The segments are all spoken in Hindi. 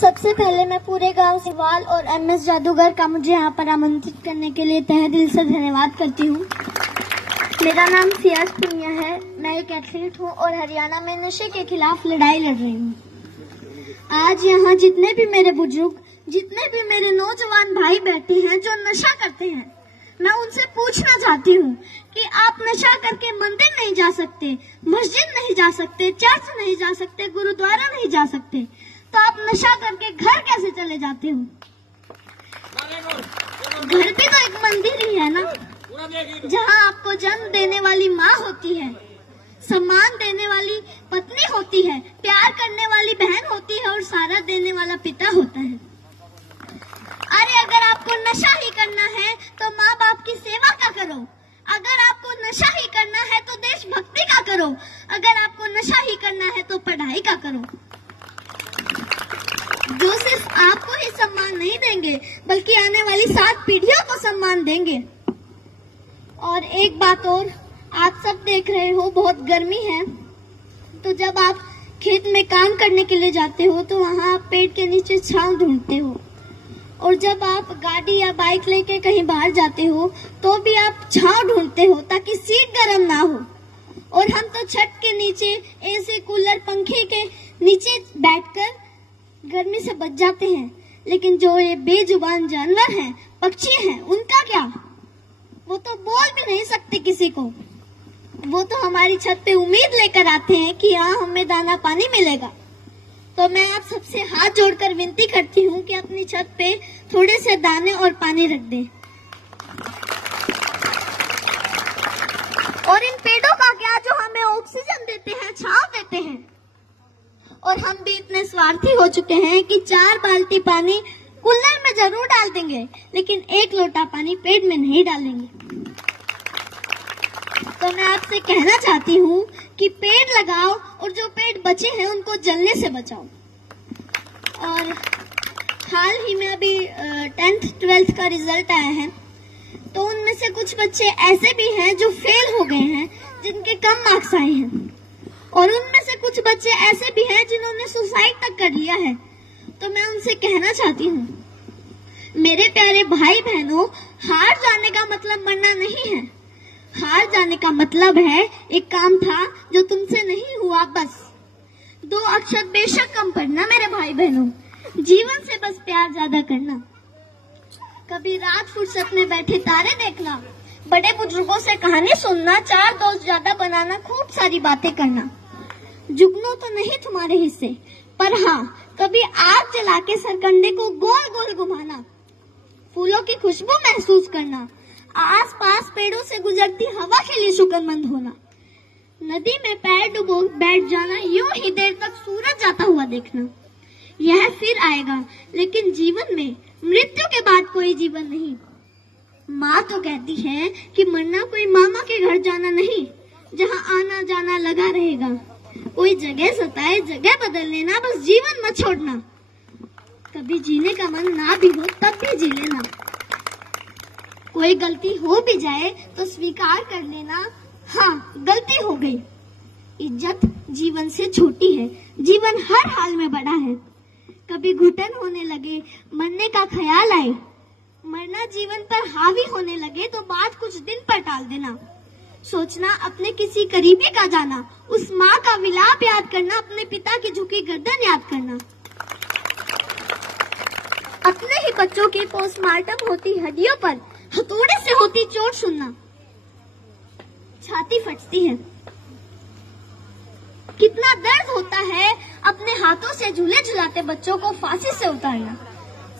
सबसे पहले मैं पूरे गांव सिवाल और एमएस जादूगर का मुझे यहाँ पर आमंत्रित करने के लिए तहे दिल से धन्यवाद करती हूँ। मेरा नाम सियाज पुनिया है। मैं एक एथलीट हूँ और हरियाणा में नशे के खिलाफ लड़ाई लड़ रही हूँ। आज यहाँ जितने भी मेरे बुजुर्ग, जितने भी मेरे नौजवान भाई बैठे हैं जो नशा करते हैं, मैं उनसे पूछना चाहती हूँ कि आप नशा करके मंदिर नहीं जा सकते, मस्जिद नहीं जा सकते, चर्च नहीं जा सकते, गुरुद्वारा नहीं जा सकते, तो आप नशा करके घर कैसे चले जाते हो? घर भी तो एक मंदिर ही है ना, जहाँ आपको जन्म देने वाली माँ होती है, सम्मान देने वाली पत्नी होती है, प्यार करने वाली बहन होती है और सहारा देने वाला पिता होता है। अरे अगर आपको नशा ही करना है तो माँ बाप की सेवा का करो। अगर आपको नशा ही करना है तो देशभक्ति का करो। अगर आपको नशा ही करना है तो पढ़ाई का करो। जो सिर्फ आपको ही सम्मान नहीं देंगे बल्कि आने वाली 7 पीढ़ियों को सम्मान देंगे। और एक बात और, आप सब देख रहे हो बहुत गर्मी है, तो जब आप खेत में काम करने के लिए जाते हो तो वहाँ आप पेड़ के नीचे छांव ढूंढते हो, और जब आप गाड़ी या बाइक लेके कहीं बाहर जाते हो तो भी आप छांव ढूंढते हो ताकि सीट गर्म ना हो। और हम तो छत के नीचे एसी, कूलर, पंखे के नीचे बैठकर गर्मी से बच जाते हैं। लेकिन जो ये बेजुबान जानवर हैं, पक्षी हैं, उनका क्या? वो तो बोल भी नहीं सकते किसी को। वो तो हमारी छत पे उम्मीद लेकर आते हैं कि यहाँ हमें दाना पानी मिलेगा। तो मैं आप सबसे हाथ जोड़कर विनती करती हूँ कि अपनी छत पे थोड़े से दाने और पानी रख दें। और इन पेड़ों का क्या जो हमें ऑक्सीजन देते हैं, छांव देते हैं। और हम भी इतने स्वार्थी हो चुके हैं कि 4 बाल्टी पानी कूलर में जरूर डाल देंगे, लेकिन 1 लोटा पानी पेड़ में नहीं डालेंगे। तो मैं आपसे कहना चाहती हूँ कि पेड़ लगाओ और जो पेड़ बचे हैं उनको जलने से बचाओ। और हाल ही में अभी 10th 12th का रिजल्ट आया है, तो उनमें से कुछ बच्चे ऐसे भी हैं जो फेल हो गए हैं, जिनके कम मार्क्स आए हैं, और उनमें से कुछ बच्चे ऐसे भी हैं जिन्होंने सुसाइड तक कर लिया है। तो मैं उनसे कहना चाहती हूँ, मेरे प्यारे भाई बहनों, हार जाने का मतलब मरना नहीं है। हार जाने का मतलब है एक काम था जो तुमसे नहीं हुआ, बस 2 अक्षर बेशक कम पढ़ना। मेरे भाई बहनों, जीवन से बस प्यार ज्यादा करना। कभी रात फुर्सत में बैठे तारे देखना, बड़े बुजुर्गों से कहानी सुनना, 4 दोस्त ज्यादा बनाना, खूब सारी बातें करना। जुगनू तो नहीं तुम्हारे हिस्से, पर हाँ, कभी आग जला के सरकंडे को गोल गोल घुमाना, फूलों की खुशबू महसूस करना, आसपास पेड़ों से गुजरती हवा के लिए शुक्रमंद होना, नदी में पैर डुबो बैठ जाना, यूं ही देर तक सूरज जाता हुआ देखना। यह फिर आएगा, लेकिन जीवन में मृत्यु के बाद कोई जीवन नहीं। माँ तो कहती है कि मरना कोई मामा के घर जाना नहीं, जहाँ आना जाना लगा रहेगा। कोई जगह सताए, जगह बदल लेना, बस जीवन मत छोड़ना। कभी जीने का मन ना भी हो तब भी जी लेना। कोई गलती हो भी जाए तो स्वीकार कर लेना, हाँ गलती हो गई। इज्जत जीवन से छोटी है, जीवन हर हाल में बड़ा है। कभी घुटन होने लगे, मरने का ख्याल आए, मरना जीवन पर हावी होने लगे तो बात कुछ दिन पर टाल देना। सोचना अपने किसी करीबी का जाना, उस माँ का विलाप याद करना, अपने पिता की झुकी गर्दन याद करना। अपने ही बच्चों की पोस्टमार्टम होती हड्डियों पर हथौड़े से होती चोट सुनना, छाती फटती है। कितना दर्द होता है अपने हाथों से झूले झुलाते बच्चों को फांसी से उतारना।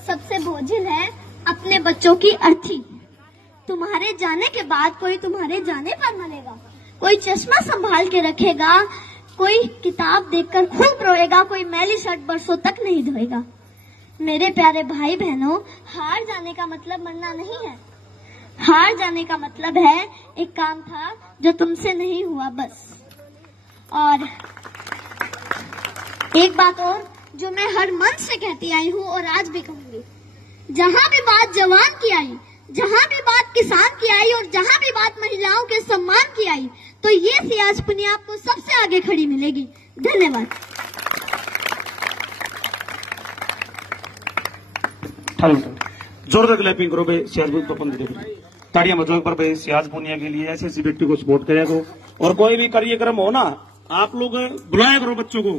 सबसे बोझिल है अपने बच्चों की अर्थी। तुम्हारे जाने के बाद कोई तुम्हारे जाने पर मरेगा, कोई चश्मा संभाल के रखेगा, कोई किताब देखकर खूब रोएगा, कोई मैली शर्ट बरसों तक नहीं धोएगा। मेरे प्यारे भाई बहनों, हार जाने का मतलब मरना नहीं है। हार जाने का मतलब है एक काम था जो तुमसे नहीं हुआ, बस। और एक बात और जो मैं हर मन से कहती आई हूँ और आज भी कहूंगी, जहाँ भी बात जवान की आई, जहाँ भी बात किसान की आई और जहाँ भी बात महिलाओं के सम्मान की आई, तो ये सियाज पुनिया आपको सबसे आगे खड़ी मिलेगी। धन्यवाद। जोरदार क्लैपिंग करो भाई सियाज तो ताड़ियां बजाओ पर भाई सियाज पुनिया के लिए ऐसे ऐसे व्यक्ति को सपोर्ट करेगा। और कोई भी कार्यक्रम हो ना, आप लोग बुलाया करो बच्चों को।